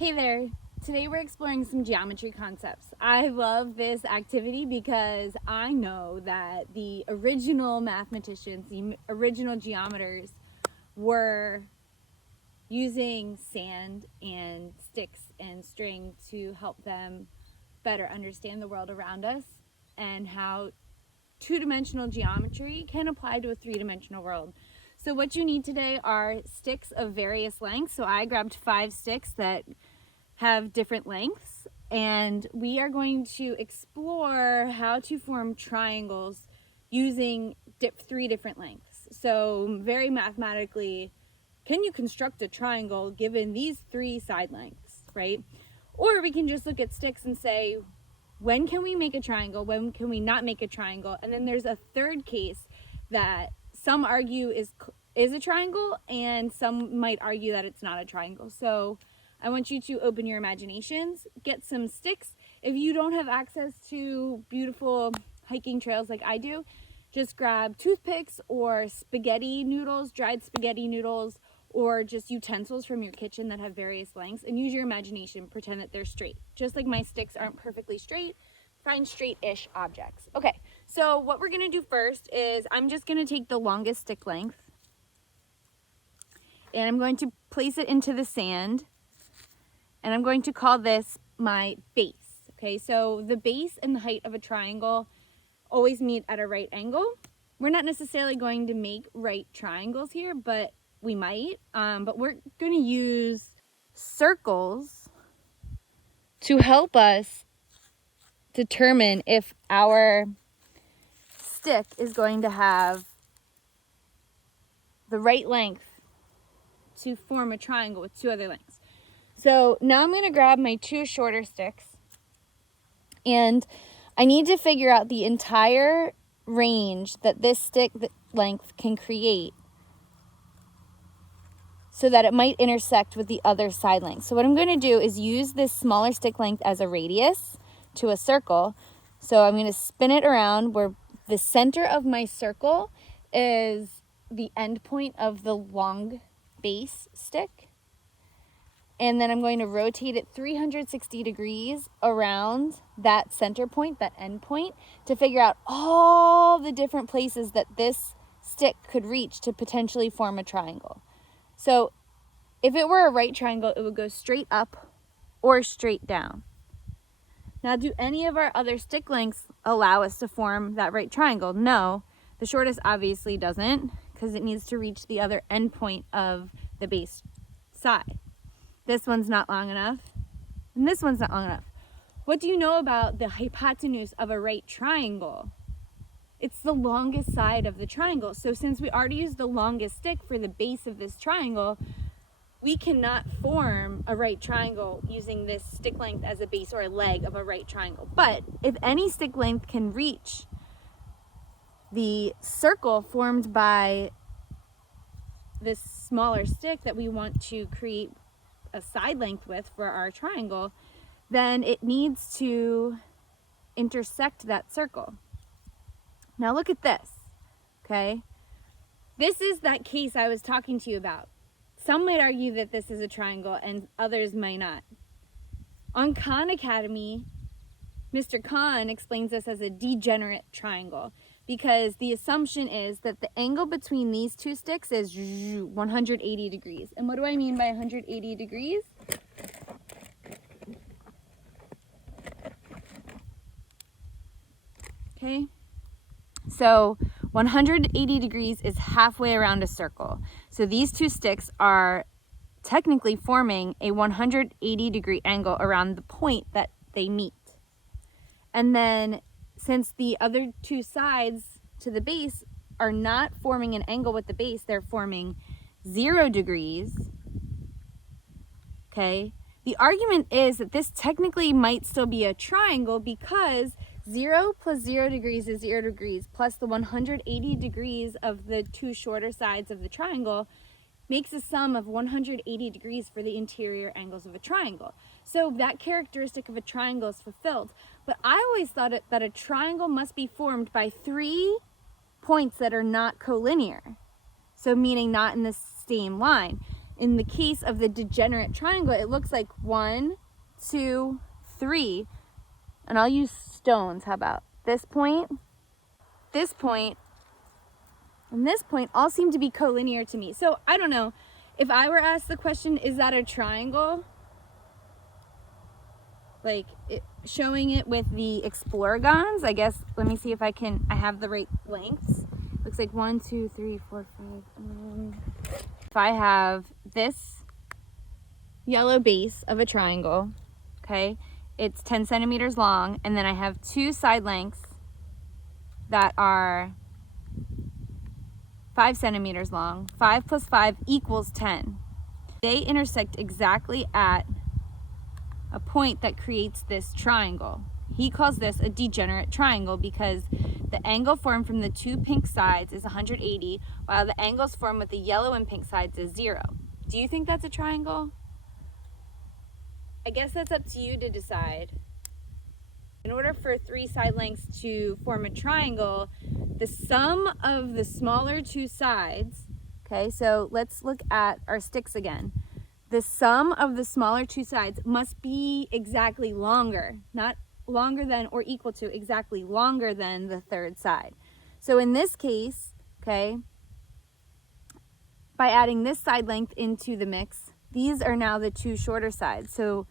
Hey there! Today we're exploring some geometry concepts. I love this activity because I know that the original mathematicians, the original geometers, were using sand and sticks and string to help them better understand the world around us and how two-dimensional geometry can apply to a three-dimensional world. So what you need today are sticks of various lengths. So I grabbed 5 sticks that have different lengths, and we are going to explore how to form triangles using 3 different lengths. So very mathematically, can you construct a triangle given these 3 side lengths, right? Or we can just look at sticks and say, when can we make a triangle? When can we not make a triangle? And then there's a third case that some argue is a triangle, and some might argue that it's not a triangle. So I want you to open your imaginations, get some sticks. If you don't have access to beautiful hiking trails like I do, just grab toothpicks or spaghetti noodles, dried spaghetti noodles, or just utensils from your kitchen that have various lengths, and use your imagination. Pretend that they're straight. Just like my sticks aren't perfectly straight, find straight-ish objects. Okay, so what we're gonna do first is I'm just gonna take the longest stick length and I'm going to place it into the sand. And I'm going to call this my base. Okay, so the base and the height of a triangle always meet at a right angle. We're not necessarily going to make right triangles here, but we might. But we're going to use circles to help us determine if our stick is going to have the right length to form a triangle with 2 other lengths. So now I'm going to grab my 2 shorter sticks, and I need to figure out the entire range that this stick length can create so that it might intersect with the other side length. So what I'm going to do is use this smaller stick length as a radius to a circle. So I'm going to spin it around where the center of my circle is the end point of the long base stick. And then I'm going to rotate it 360 degrees around that center point, that end point, to figure out all the different places that this stick could reach to potentially form a triangle. So if it were a right triangle, it would go straight up or straight down. Now, do any of our other stick lengths allow us to form that right triangle? No, the shortest obviously doesn't, because it needs to reach the other end point of the base side. This one's not long enough, and this one's not long enough. What do you know about the hypotenuse of a right triangle? It's the longest side of the triangle. So since we already used the longest stick for the base of this triangle, we cannot form a right triangle using this stick length as a base or a leg of a right triangle. But if any stick length can reach the circle formed by this smaller stick that we want to create a side length with for our triangle, then it needs to intersect that circle. Now look at this, okay? This is that case I was talking to you about. Some might argue that this is a triangle and others might not. On Khan Academy, Mr. Khan explains this as a degenerate triangle because the assumption is that the angle between these 2 sticks is 180 degrees. And what do I mean by 180 degrees? Okay, so 180 degrees is halfway around a circle. So these 2 sticks are technically forming a 180 degree angle around the point that they meet. And then since the other 2 sides to the base are not forming an angle with the base, they're forming 0 degrees, okay? The argument is that this technically might still be a triangle because 0 plus 0 degrees is 0 degrees, plus the 180 degrees of the 2 shorter sides of the triangle makes a sum of 180 degrees for the interior angles of a triangle. So that characteristic of a triangle is fulfilled. But I always thought that a triangle must be formed by 3 points that are not collinear. So meaning not in the same line. in the case of the degenerate triangle, it looks like 1, 2, 3. And I'll use stones. How about this point, and this point all seem to be collinear to me. So I don't know. If I were asked the question, is that a triangle? Like showing it with the exploragons, I guess. Let me see if I have the right lengths. Looks like 1, 2, 3, 4, 5. If I have this yellow base of a triangle, okay, it's 10 centimeters long, and then I have 2 side lengths that are 5 centimeters long. 5 plus 5 equals 10. They intersect exactly at a point that creates this triangle. He calls this a degenerate triangle because the angle formed from the 2 pink sides is 180, while the angles formed with the yellow and pink sides is 0. Do you think that's a triangle? I guess that's up to you to decide. In order for 3 side lengths to form a triangle, the sum of the smaller 2 sides, okay, so let's look at our sticks again. The sum of the smaller 2 sides must be exactly longer, not longer than or equal to, exactly longer than the 3rd side. So in this case, okay, by adding this side length into the mix, these are now the 2 shorter sides. So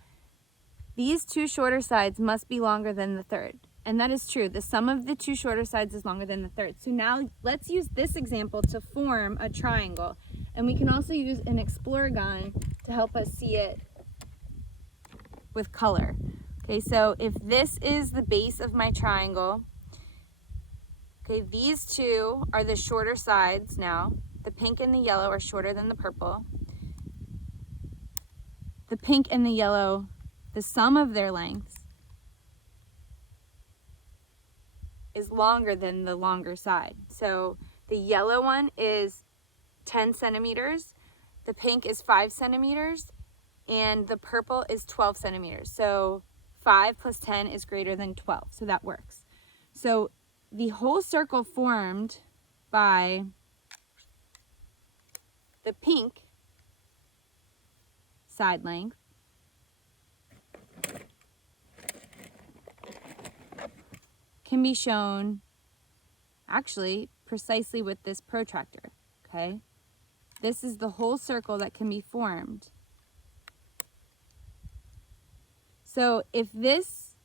these 2 shorter sides must be longer than the 3rd. And that is true. The sum of the 2 shorter sides is longer than the 3rd. So now let's use this example to form a triangle. And we can also use an exploragon to help us see it with color. Okay, so if this is the base of my triangle, okay, these 2 are the shorter sides now. The pink and the yellow are shorter than the purple. The pink and the yellow, the sum of their lengths is longer than the longer side. So the yellow one is 10 centimeters, the pink is 5 centimeters, and the purple is 12 centimeters. So 5 plus 10 is greater than 12, so that works. So the whole circle formed by the pink side length can be shown actually precisely with this protractor, okay? This is the whole circle that can be formed. So if this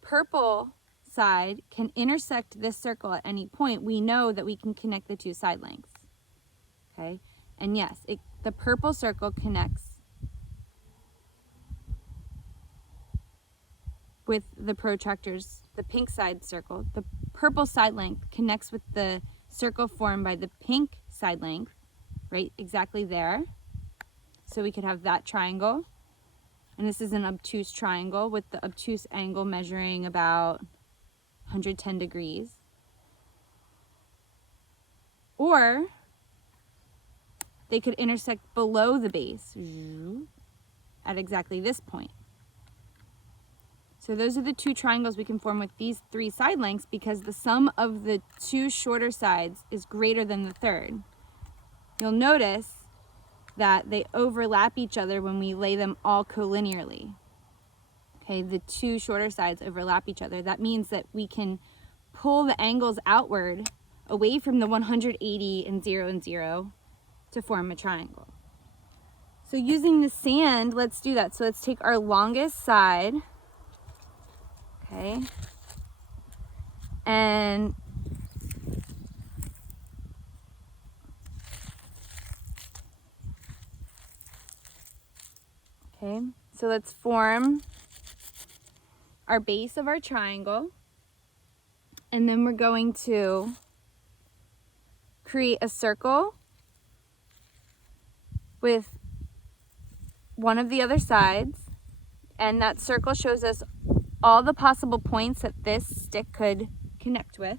purple side can intersect this circle at any point, we know that we can connect the 2 side lengths, okay? And yes, the purple circle connects with the protractors, the pink side circle. The purple side length connects with the circle formed by the pink side length, right exactly there. So we could have that triangle. And this is an obtuse triangle with the obtuse angle measuring about 110 degrees. Or they could intersect below the base at exactly this point. So those are the 2 triangles we can form with these 3 side lengths because the sum of the 2 shorter sides is greater than the 3rd. You'll notice that they overlap each other when we lay them all collinearly. Okay, the 2 shorter sides overlap each other. That means that we can pull the angles outward away from the 180 and 0 to form a triangle. So using the sand, let's do that. So let's take our longest side, okay, and okay, so let's form our base of our triangle, and then we're going to create a circle with one of the other sides, and that circle shows us all the possible points that this stick could connect with.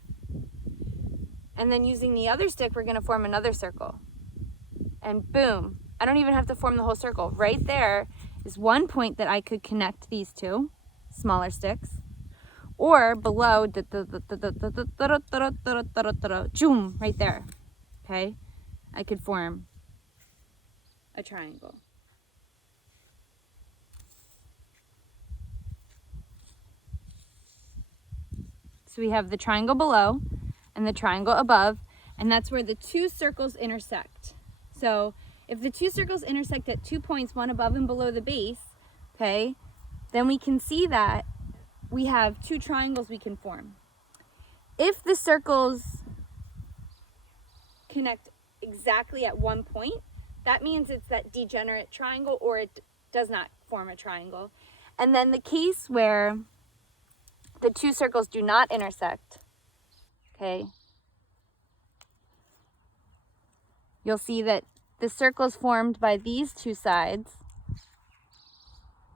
And then using the other stick, we're going to form another circle. And boom, I don't even have to form the whole circle. Right there is one point that I could connect these 2 smaller sticks. Or below, right there, okay? I could form a triangle. So we have the triangle below and the triangle above, and that's where the two circles intersect. So if the two circles intersect at 2 points, one above and below the base, okay, then we can see that we have two triangles we can form. If the circles connect exactly at 1 point, that means it's that degenerate triangle, or it does not form a triangle. And then the case where the two circles do not intersect, okay, you'll see that the circles formed by these two sides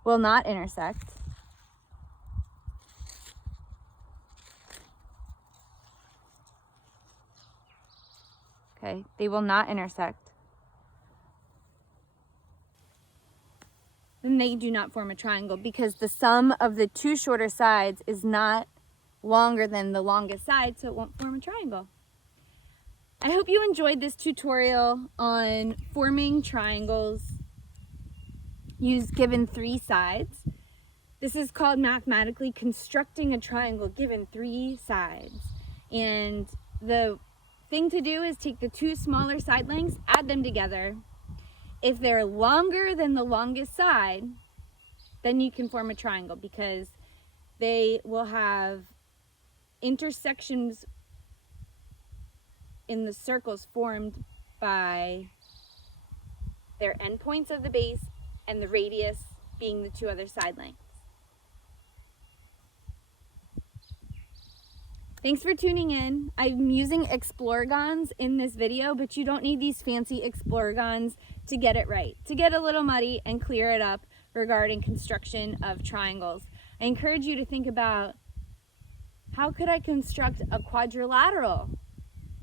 will not intersect. Okay, they will not intersect. Then they do not form a triangle, because the sum of the two shorter sides is not longer than the longest side, so it won't form a triangle. I hope you enjoyed this tutorial on forming triangles given three sides. This is called mathematically constructing a triangle given three sides. And the thing to do is take the two smaller side lengths, add them together. If they're longer than the longest side, then you can form a triangle, because they will have intersections in the circles formed by their endpoints of the base and the radius being the two other side lengths. Thanks for tuning in. I'm using exploragons in this video, but you don't need these fancy exploragons to get it right, to get a little muddy and clear it up regarding construction of triangles. I encourage you to think about, how could I construct a quadrilateral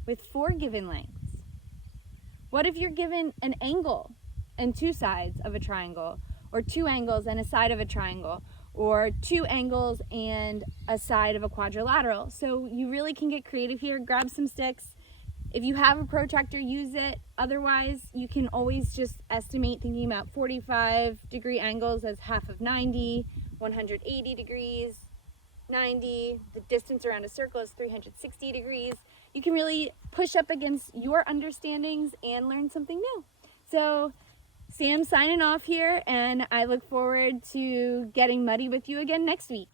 with 4 given lengths? What if you're given an angle and 2 sides of a triangle, or 2 angles and a side of a triangle, or 2 angles and a side of a quadrilateral? So you really can get creative here. Grab some sticks. If you have a protractor, use it. Otherwise, you can always just estimate, thinking about 45-degree angles as half of 90, 180 degrees, 90. The distance around a circle is 360 degrees. You can really push up against your understandings and learn something new. So Sam signing off here, and I look forward to getting muddy with you again next week.